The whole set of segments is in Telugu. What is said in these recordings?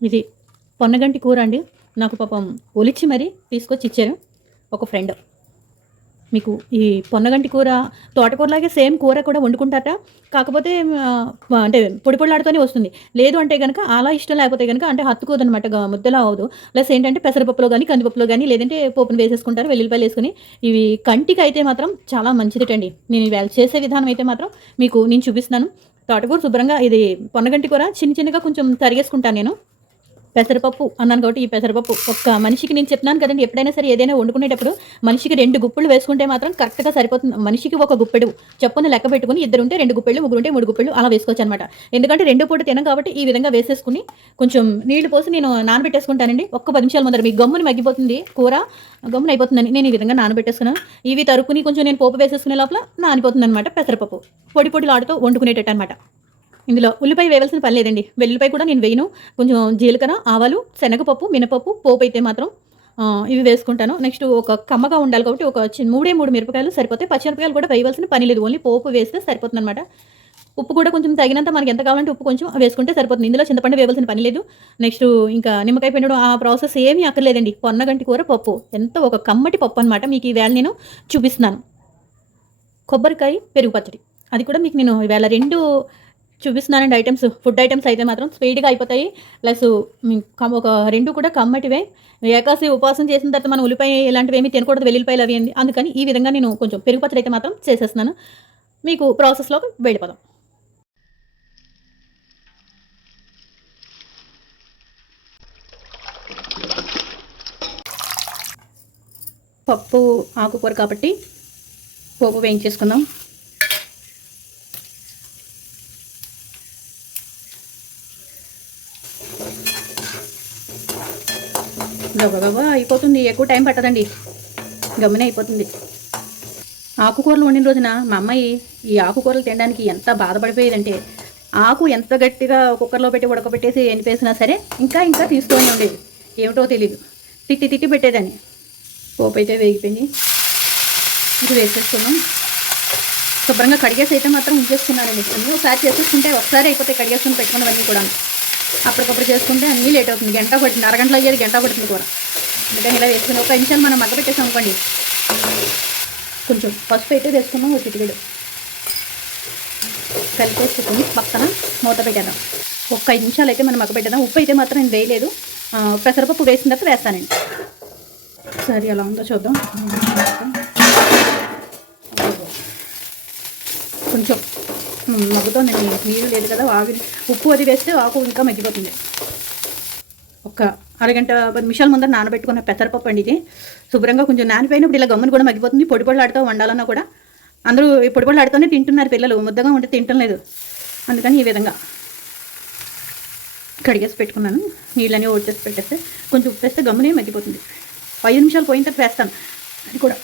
ఇది పొన్నగంటి కూర అండి. నాకు పాపం ఒలిచి మరీ తీసుకొచ్చి ఇచ్చారు ఒక ఫ్రెండ్. మీకు ఈ పొన్నగంటి కూర తోటకూరలాగే సేమ్ కూర కూడా వండుకుంటారట. కాకపోతే అంటే పొడి పొడిలాడుతూనే వస్తుంది. లేదు అంటే కనుక అలా ఇష్టం లేకపోతే కనుక అంటే హత్తుకోదనమాట ముద్దలా అవ్వదు. ప్లస్ ఏంటంటే పెసరపప్పులో కానీ కందిపప్పులో కానీ లేదంటే పోపును వేసేసుకుంటారు వెల్లుల్లిపాయలు వేసుకుని. ఇవి కంటికి అయితే మాత్రం చాలా మంచిదిటండి. నేను ఇవాళ చేసే విధానం అయితే మాత్రం మీకు నేను చూపిస్తున్నాను. తోటకూర శుభ్రంగా ఇది పొన్నగంటి కూర చిన్న చిన్నగా కొంచెం తరిగేసుకుంటాను నేను. పెసరపప్పు అన్నాను కాబట్టి ఈ పెసరపప్పు. ఒక్క మనిషికి నేను చెప్తున్నాను కదండి ఎప్పుడైనా సరే ఏదైనా వండుకునేటప్పుడు మనిషికి రెండు గుప్పెళ్ళు వేసుకుంటే మాత్రం కరెక్ట్గా సరిపోతుంది. మనిషికి ఒక గుప్పెడు చప్పున లెక్క పెట్టుకుని ఇద్దరు ఉంటే రెండు గుప్పెళ్ళు ముగ్గురు ఉంటే మూడు గుప్పెళ్ళు అలా వేసుకోవచ్చు అనమాట ఎందుకంటే రెండు పూట తినం కాబట్టి ఈ విధంగా వేసేసుకుని కొంచెం నీళ్ళు పోసి నేను నానబెట్టేసుకుంటానండి. ఒక్క పది నిమిషాలు ముందర మీ గమ్ముని మగ్గిపోతుంది కూర గమ్మున అయిపోతుందని నేను ఈ విధంగా నానబెట్టేసుకున్నాను. ఇవి తరుక్కుని కొంచెం నేను పోపు వేసేసుకునే లోపల నానిపోతుంది అనమాట పెసరపప్పు. పొడి పొడిలాడుతూ వండుకునేటట్టు అనమాట ఇందులో ఉల్లిపాయ వేయాల్సిన పని లేదండి. వెల్లుల్లిపాయ కూడా నేను వేయను. కొంచెం జీలకర్ర ఆవాలు శనగపప్పు మినపప్పు పోపు అయితే మాత్రం ఇవి వేసుకుంటాను. నెక్స్ట్ ఒక కమ్మగా ఉండాలి కాబట్టి ఒక చిన్న మూడే మూడు మిరపకాయలు సరిపోతాయి పచ్చిమిరపకాయలు కూడా వేయవలసిన పని లేదు. ఓన్లీ పోపు వేస్తే సరిపోతుంది అనమాట ఉప్పు కూడా కొంచెం తగినంత మనకి ఎంత కావాలంటే ఉప్పు కొంచెం వేసుకుంటే సరిపోతుంది. ఇందులో చింతపండు వేయవలసిన పని లేదు. నెక్స్ట్ ఇంకా నిమ్మకాయ పిండడం ఆ ప్రాసెస్ ఏమీ అక్కర్లేదండి. పొన్నగంటి కూర పప్పు. ఎంత ఒక కమ్మటి పప్పు అనమాట మీకు ఈవేళ నేను చూపిస్తున్నాను. కొబ్బరికాయ పెరుగు పచ్చడి. అది కూడా మీకు నేను ఈవేళ రెండు చూపిస్తున్నానండి ఐటమ్స్ ఫుడ్ ఐటమ్స్ అయితే మాత్రం స్పీడ్గా అయిపోతాయి. ప్లస్ ఒక రెండు కూడా కమ్మటివే. ఏకాసి ఉపవాసం చేసిన తర్వాత మనం ఉల్లిపాయ ఇలాంటివి ఏమి తినకూడదు వెల్లుల్లిపాయలు అవి ఏంది అందుకని ఈ విధంగా నేను కొంచెం పెరుగు పచ్చడి అయితే మాత్రం చేసేస్తున్నాను. మీకు ప్రాసెస్లోకి వెళ్ళిపోదాం. పప్పు ఆకుకూర కాబట్టి పోపు వేయించేసుకుందాం. గబగబా అయిపోతుంది. ఎక్కువ టైం పట్టదండి. గమ్మునే అయిపోతుంది. ఆకుకూరలు వండిన రోజున మా అమ్మాయి ఈ ఆకుకూరలు తినడానికి ఎంత బాధపడిపోయేదంటే ఆకు ఎంత గట్టిగా కుక్కర్లో పెట్టి ఉడకబెట్టేసి ఎండిపేసినా సరే ఇంకా ఇంకా తీసుకొని ఉండేది. ఏమిటో తెలీదు. తిట్టి తిట్టి పెట్టేదాన్ని. పోపు అయితే వేగిపోయింది. ఇది వేసేసుకున్నాం శుభ్రంగా కడిగేసి అయితే మాత్రం ఉంచేసుకున్నానండి. అన్నీ ఒకసారి చేసేసుకుంటే ఒకసారి అయిపోతే కడిగేసుకుని పెట్టుకున్నవన్నీ కూడా అప్పటికప్పుడు చేసుకుంటే అన్నీ లేట్ అవుతుంది. గంట పట్టింది. అరగంటలో అయ్యేది గంట పడుతుంది కూర. అందుకని ఇలా వేసుకుని ఒక నిమిషాలు మనం మగ్గ పెట్టేసాం అనుకోండి కొంచెం పసుపు అయితే వేసుకున్నాం ఒక చిటికెడు. కలిపేసుకుని పక్కన మూత పెట్టేద్దాం. ఒక్క ఐదు నిమిషాలు అయితే మనం మగ్గ పెట్టేద్దాం. ఉప్పు అయితే మాత్రం నేను వేయలేదు పెసరపప్పు వేసిన తర్వాత వేస్తానండి. సరే ఎలా ఉందో చూద్దాం. కొంచెం మగ్గుతోందండి నీరు లేదు కదా ఆవిరి ఉప్పు అది వేస్తే ఆకు ఇంకా మగ్గిపోతుంది. ఒక అరగంట పది నిమిషాల ముందర నానబెట్టుకున్న పెసరపప్పు అండి ఇది. శుభ్రంగా కొంచెం నానిపోయినప్పుడు ఇలా గమ్మును కూడా మగ్గిపోతుంది. పొడి పొడిలాడుతూ వండాలన్నా కూడా అందరూ ఈ పొడి పొడిలాడుతూనే తింటున్నారు పిల్లలు ముద్దగా ఉంటే తింటం లేదు. అందుకని ఈ విధంగా కడిగేసి పెట్టుకున్నాను. నీళ్ళని ఓడిచేసి పెట్టేస్తే కొంచెం ఉప్పు వేస్తే గమ్మునే మగ్గిపోతుంది. ఐదు నిమిషాలు పోయిన తర్వాత వేస్తాను. అది కూడా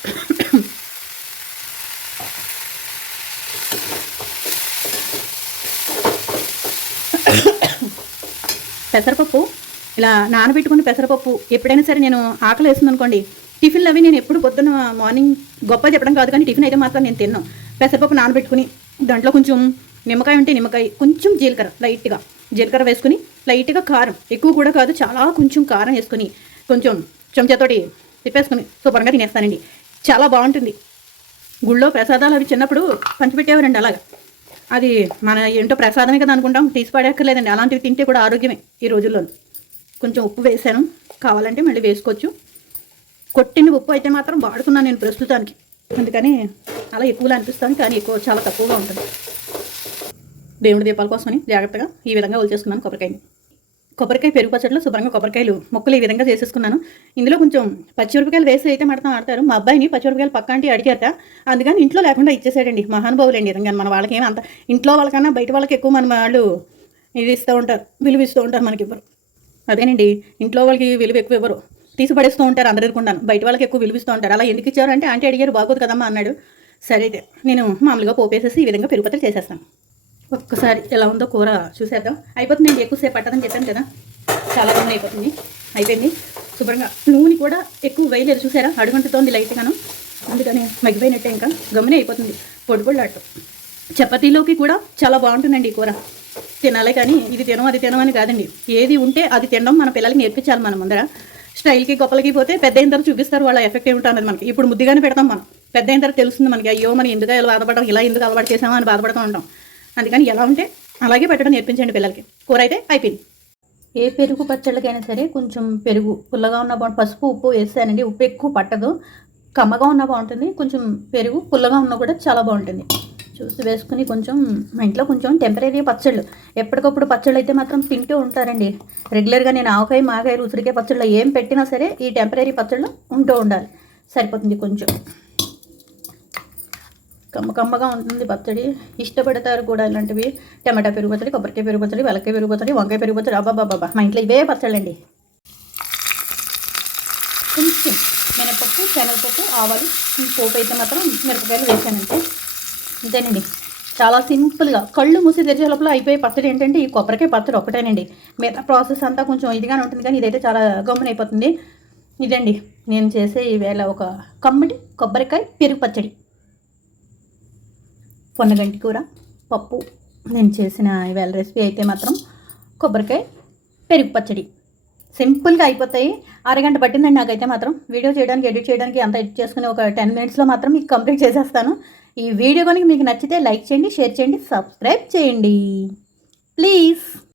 పెసరపప్పు ఇలా నానబెట్టుకున్న పెసరపప్పు ఎప్పుడైనా సరే నేను ఆకలి వేస్తుంది అనుకోండి. టిఫిన్లు అవి నేను ఎప్పుడు పొద్దున్న మార్నింగ్ గొప్ప చెప్పడం కాదు కానీ టిఫిన్ అయితే మాత్రం నేను తిన్నాను పెసరపప్పు నానబెట్టుకుని దాంట్లో కొంచెం నిమ్మకాయ ఉంటే నిమ్మకాయ కొంచెం జీలకర్ర లైట్గా జీలకర్ర వేసుకుని లైట్గా కారం ఎక్కువ కూడా కాదు చాలా కొంచెం కారం వేసుకుని కొంచెం చెంచాతోటి తిప్పేసుకుని శుభ్రంగా తినేస్తానండి. చాలా బాగుంటుంది. గుళ్ళో ప్రసాదాలు అవి చిన్నప్పుడు పంచిపెట్టేవారండి అలాగా. అది మన ఏంటో ప్రసాదమే కదా అనుకుంటాం. తీసి పడేక్కర్లేదండి. అలాంటివి తింటే కూడా ఆరోగ్యమే ఈ రోజుల్లో కొంచెం ఉప్పు వేసాను కావాలంటే మళ్ళీ వేసుకోవచ్చు. కొట్టిన ఉప్పు అయితే మాత్రం వాడుకున్నాను నేను ప్రస్తుతానికి. అందుకని అలా ఎక్కువగా అనిపిస్తాను కానీ ఎక్కువ చాలా తక్కువగా ఉంటుంది. దేవుడి దీపాల కోసమని జాగ్రత్తగా ఈ విధంగా ఒలిచేసుకున్నాను కొబ్బరికాయని. కొబ్బరికాయ పెరుగు పచ్చడిలో శుభ్రంగా కొబ్బరికాయలు మొక్కలు ఈ విధంగా చేసేసుకున్నాను. ఇందులో కొంచెం పచ్చిమిరపకాయలు వేసి అయితే మడతాం ఆడతారు మా అబ్బాయిని పచ్చిమిరపకాయలు పక్క అంటే అడిగారట. అందుకని ఇంట్లో లేకుండా ఇచ్చేసాడండి. మహానుభావులండి నిజంగా మన వాళ్ళకి ఏమంత ఇంట్లో వాళ్ళకన్నా బయట వాళ్ళకి ఎక్కువ మన వాళ్ళు ఇది ఇస్తూ ఉంటారు. విలువ ఇస్తూ ఉంటారు మనకి ఇవ్వరు. అదేనండి. ఇంట్లో వాళ్ళకి విలువ ఎక్కువ ఇవ్వరు. తీసి పడేస్తూ ఉంటారు అందరు ఎదుర్కొంటాను బయట వాళ్ళకి ఎక్కువ విలువిస్తూ ఉంటారు. అలా ఎందుకు ఇచ్చారంటే అంటే ఆంటీ అడిగారు బాగోదు కదమ్మా అన్నాడు. సరే అయితే నేను మామూలుగా పోపేసేసి ఈ విధంగా పెరుగు చేసేస్తాను. ఒక్కసారి ఎలా ఉందో కూర చూసేద్దాం. అయిపోతుందండి ఎక్కువసేపు పట్టదని చెప్పాను కదా. చాలా గమనం అయిపోతుంది. అయిపోయింది. శుభ్రంగా. నూనె కూడా ఎక్కువ వేయలేదు చూసారా? అడుగుంటుతోంది లైట్గాను. అందుకని మగ్గిపోయినట్టే ఇంకా. గమనే అయిపోతుంది. పొడి పొడిలాడుతూ చపాతీలోకి కూడా చాలా బాగుంటుందండి ఈ కూర. తినాలి కానీ ఇది తినం అది తినం అని కాదండి. ఏది ఉంటే అది తినడం మన పిల్లలకి నేర్పించాలి మనం ముందర. స్టైల్కి గొప్పలకి పోతే పెద్ద అయిన తర్వాత చూపిస్తారు వాళ్ళ ఎఫెక్ట్ ఏమిటన్నది మనకి. ఇప్పుడు ముద్దుగానే పెడతాం మనం. పెద్ద అయిన తర్వాత తెలుస్తుంది మనకి అయ్యో మనం ఎందుకు ఇలా బాధపడడం ఇలా ఎందుకు అలవాటు చేసామో అని బాధపడుతూ ఉంటాం. అందుకని ఎలా ఉంటే అలాగే పెట్టడం నేర్పించండి పిల్లలకి. కూర అయితే అయిపోయింది. ఏ పెరుగు పచ్చళ్ళకైనా సరే కొంచెం పెరుగు. పుల్లగా ఉన్న బాగుంటుంది పసుపు ఉప్పు వేస్తానండి ఉప్పు ఎక్కువ పట్టదు. కమ్మగా ఉన్న బాగుంటుంది. కొంచెం పెరుగు పుల్లగా ఉన్నా కూడా చాలా బాగుంటుంది. చూసి వేసుకుని కొంచెం మా ఇంట్లో కొంచెం టెంపరీ పచ్చళ్ళు. ఎప్పటికప్పుడు పచ్చళ్ళు అయితే మాత్రం తింటూ ఉంటారండి. రెగ్యులర్గా నేను ఆవకాయ మాగాయ ఉసిరికాయ పచ్చళ్ళు ఏం పెట్టినా సరే ఈ టెంపరీ పచ్చళ్ళు ఉంటూ ఉండాలి. సరిపోతుంది కొంచెం. కమ్మ కమ్మగా ఉంటుంది పచ్చడి. ఇష్టపడతారు కూడా ఇలాంటివి. టమాటా పెరుగు పచ్చడి కొబ్బరికాయ పెరుగు పచ్చడి వెలకాయ పెరుగు పచ్చడి వంకాయ పెరుగు పచ్చడి అబ్బాబాబా మా ఇంట్లో ఇవే పచ్చళ్ళండి. కొంచెం మినపప్పు శనగపప్పు ఆవాలు ఈ పోపు అయితే మాత్రం మిరపకాయలు వేసానంటే అంతేనండి చాలా సింపుల్గా కళ్ళు మూసి తెరిచే లోపల అయిపోయే పచ్చడి ఏంటంటే ఈ కొబ్బరికాయ పచ్చడి ఒకటేనండి మిగతా ప్రాసెస్ అంతా కొంచెం ఇదిగానే ఉంటుంది కానీ ఇదైతే చాలా గమ్మున అయిపోతుంది ఇదండి. నేను చేసే ఈవేళ ఒక కమ్మటి కొబ్బరికాయ పెరుగు పచ్చడి. పొన్నగంటి కూర పప్పు. నేను చేసిన ఇవాళ రెసిపీ అయితే మాత్రం కొబ్బరికాయ పెరుగు పచ్చడి. సింపుల్గా అయిపోతాయి. అరగంట పట్టిందండి నాకైతే మాత్రం. వీడియో చేయడానికి ఎడిట్ చేయడానికి అంత ఎడిట్ చేసుకుని ఒక టెన్ మినిట్స్లో మాత్రం మీకు కంప్లీట్ చేసేస్తాను. ఈ వీడియో కనుక మీకు నచ్చితే లైక్ చేయండి షేర్ చేయండి సబ్స్క్రైబ్ చేయండి. ప్లీజ్.